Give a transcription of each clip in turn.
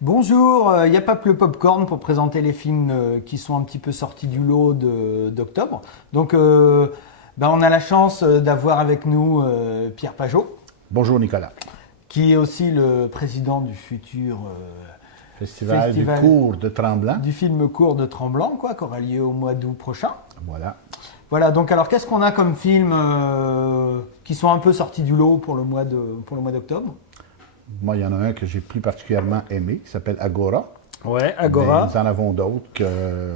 Bonjour, il n'y a pas que le popcorn pour présenter les films qui sont un petit peu sortis du lot d'octobre. Donc, on a la chance d'avoir avec nous Pierre Pajot, Bonjour Nicolas. qui est aussi le président du futur Festival du festival cours de Tremblant. du film court de Tremblant, quoi, qui aura lieu au mois d'août prochain. Voilà. Voilà, donc alors qu'est-ce qu'on a comme films qui sont un peu sortis du lot pour le mois d'octobre? Moi, il y en a un que j'ai plus particulièrement aimé, qui s'appelle Agora. Ouais, Mais Agora. nous en avons d'autres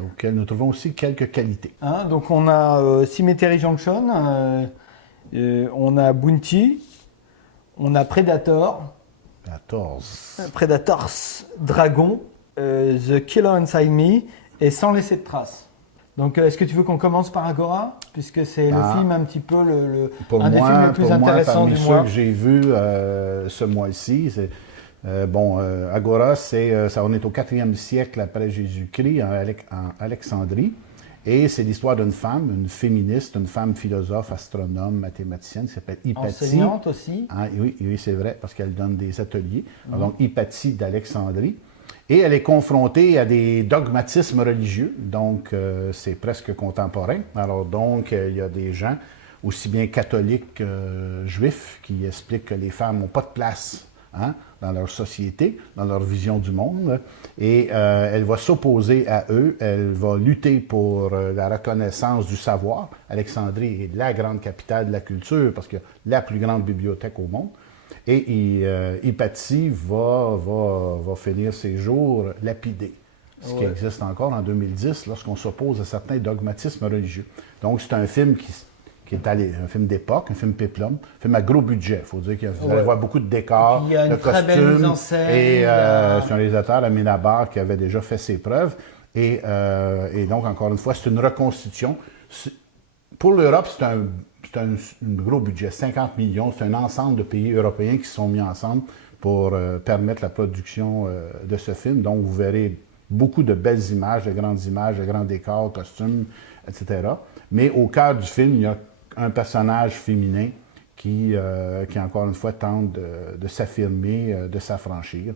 auxquels nous trouvons aussi quelques qualités. Hein, donc on a Cemetery Junction, on a Bounty, on a Predator, 14. Predators, Dragon, The Killer Inside Me et Sans laisser de traces. Donc est-ce que tu veux qu'on commence par Agora, puisque c'est le film un petit peu Pour un des films les moi, plus pour moi, intéressants parmi du ceux mois. que j'ai vus ce mois-ci, c'est Agora, on est au 4e siècle après Jésus-Christ en Alexandrie. Et c'est l'histoire d'une femme, une féministe, une femme philosophe, astronome, mathématicienne, qui s'appelle Hypatie. Enseignante aussi. Ah, oui, oui, c'est vrai, parce qu'elle donne des ateliers. Donc, Hypatie d'Alexandrie. Et elle est confrontée à des dogmatismes religieux, donc c'est presque contemporain. Alors donc, il y a des gens, aussi bien catholiques que juifs, qui expliquent que les femmes n'ont pas de place dans leur société, dans leur vision du monde. Et elle va s'opposer à eux, elle va lutter pour la reconnaissance du savoir. Alexandrie est la grande capitale de la culture, parce qu'il y a la plus grande bibliothèque au monde. Et Hypatie va finir ses jours lapidée, ce qui existe encore en 2010 lorsqu'on s'oppose à certains dogmatismes religieux. Donc c'est un film qui est un film d'époque, un film péplum, un film à gros budget. Il faut dire que vous allez voir beaucoup de décors, Il y a de une très belle mise costumes. en scène. Et c'est un réalisateur, Amenabar, qui avait déjà fait ses preuves. Et donc, encore une fois, c'est une reconstitution. Pour l'Europe, c'est un gros budget, 50 millions. C'est un ensemble de pays européens qui se sont mis ensemble pour permettre la production de ce film. Donc, vous verrez beaucoup de belles images, de grands décors, costumes, etc. Mais au cœur du film, il y a un personnage féminin qui encore une fois, tente de s'affirmer, de s'affranchir,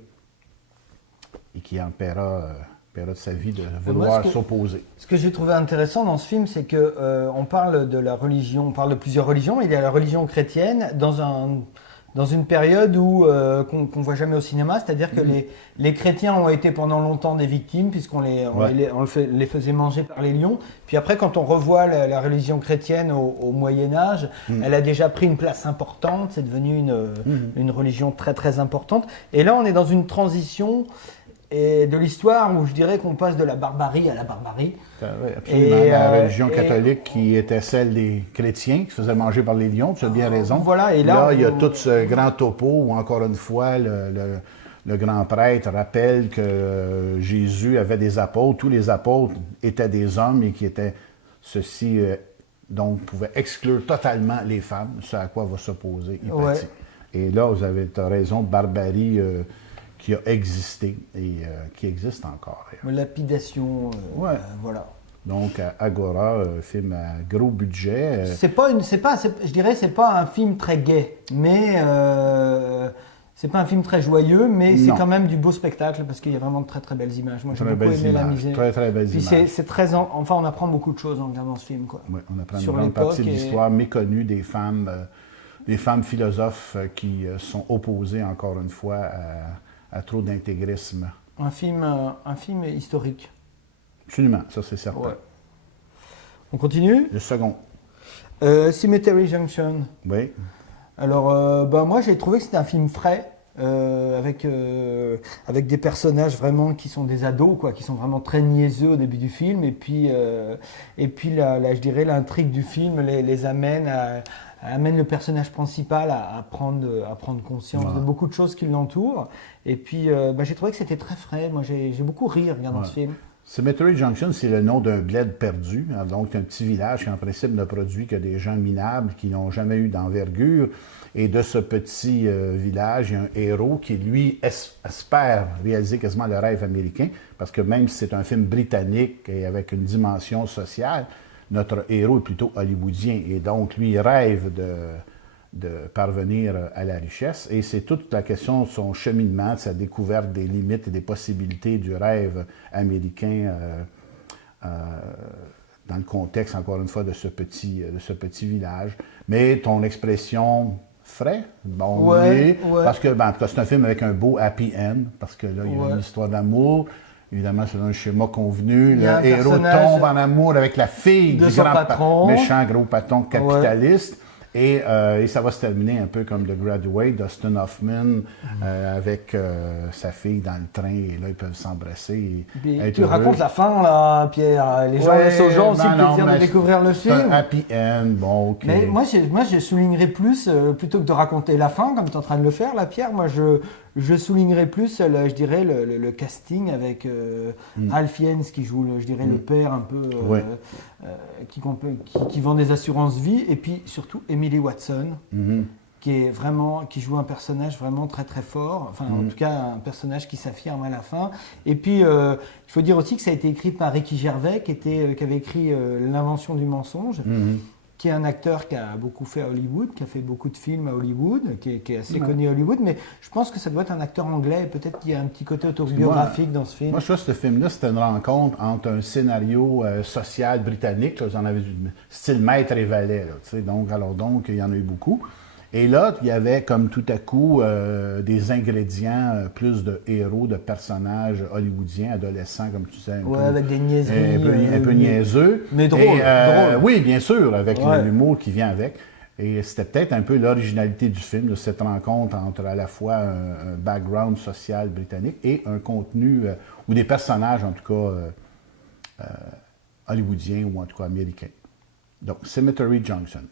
et qui en paiera de sa vie de vouloir s'opposer. Ce que j'ai trouvé intéressant dans ce film, c'est que on parle de la religion, on parle de plusieurs religions. Il y a la religion chrétienne dans une période où qu'on voit jamais au cinéma, c'est-à-dire que les chrétiens ont été pendant longtemps des victimes puisqu'on les faisait manger par les lions. Puis après, quand on revoit la religion chrétienne au Moyen Âge, elle a déjà pris une place importante. C'est devenu une religion très très importante. Et là, on est dans une transition et de l'histoire où je dirais qu'on passe de la barbarie à la barbarie. Oui, absolument. La religion catholique qui était celle des chrétiens, qui se faisait manger par les lions, tu as bien raison. Voilà, et là, il y a tout ce grand topo où, encore une fois, le grand prêtre rappelle que Jésus avait des apôtres. Tous les apôtres étaient des hommes et qui étaient ceux-ci, donc, pouvaient exclure totalement les femmes, ce à quoi va s'opposer Hypatie. Ouais. Et là, tu as raison, barbarie qui a existé et qui existe encore. Lapidation, voilà. Donc, Agora, film à gros budget. Je dirais, c'est pas un film très gai, mais c'est pas un film très joyeux, mais c'est quand même du beau spectacle parce qu'il y a vraiment de très très belles images. Moi, j'ai beaucoup aimé la mise. Très très belles Puis images. on apprend beaucoup de choses en regardant ce film, quoi. Oui, on apprend une Sur grande partie de l'époque l'histoire méconnue des femmes philosophes qui sont opposées, encore une fois, à trop d'intégrisme. Un film historique. Absolument, ça c'est certain. Ouais. On continue. Le second. Cemetery Junction. Oui. Alors, moi, j'ai trouvé que c'était un film frais, avec des personnages vraiment qui sont des ados, quoi, qui sont vraiment très niaiseux au début du film. Et puis je dirais, l'intrigue du film les amène le personnage principal à prendre conscience de beaucoup de choses qui l'entourent. Et puis, j'ai trouvé que c'était très frais. Moi, j'ai beaucoup ri en regardant ce film. Cemetery Junction, c'est le nom d'un bled perdu, donc un petit village qui en principe ne produit que des gens minables qui n'ont jamais eu d'envergure. Et de ce petit village, il y a un héros qui, lui, espère réaliser quasiment le rêve américain, parce que même si c'est un film britannique et avec une dimension sociale, notre héros est plutôt hollywoodien. Et donc, lui, il rêve de parvenir à la richesse. Et c'est toute la question de son cheminement, de sa découverte des limites et des possibilités du rêve américain dans le contexte, encore une fois, de ce petit village. Mais ton expression frais, bon, Ouais. parce que, en tout cas, c'est un film avec un beau happy end, parce que là, il y a une histoire d'amour. Évidemment, selon le schéma convenu, le héros tombe en amour avec la fille de du son grand patron. méchant gros patron capitaliste. Et ça va se terminer un peu comme The Graduate, Dustin Hoffman, avec sa fille dans le train, et là, ils peuvent s'embrasser. Tu racontes la fin, là, Pierre. Les gens laissent aux gens aussi le plaisir de découvrir le film. Un happy end, bon, OK. Mais moi, je soulignerais plus, plutôt que de raconter la fin, comme tu es en train de le faire, là, Pierre, moi, je soulignerais plus, je dirais, le casting avec Ralph Fiennes qui joue, je dirais, le père un peu, qui vend des assurances vie, et puis surtout Emily Watson, qui joue un personnage vraiment très très fort, enfin en tout cas un personnage qui s'affirme à la fin. Et puis il faut dire aussi que ça a été écrit par Ricky Gervais, qui avait écrit L'invention du mensonge. Qui est un acteur qui a beaucoup fait à Hollywood, qui a fait beaucoup de films à Hollywood, qui est assez connu à Hollywood, mais je pense que ça doit être un acteur anglais, et peut-être qu'il y a un petit côté autobiographique dans ce film. Moi, je trouve que ce film-là, c'était une rencontre entre un scénario social britannique, là, vous en avez du style maître et valet, là, tu sais, donc il y en a eu beaucoup. Et là, il y avait comme tout à coup des ingrédients, plus de héros, de personnages hollywoodiens, adolescents, comme tu sais. Avec des niaiseries. Un peu niaiseux. Mais drôle. Oui, bien sûr, avec l'humour qui vient avec. Et c'était peut-être un peu l'originalité du film, de cette rencontre entre à la fois un background social britannique et un contenu, ou des personnages en tout cas hollywoodiens ou en tout cas américains. Donc, Cemetery Junction.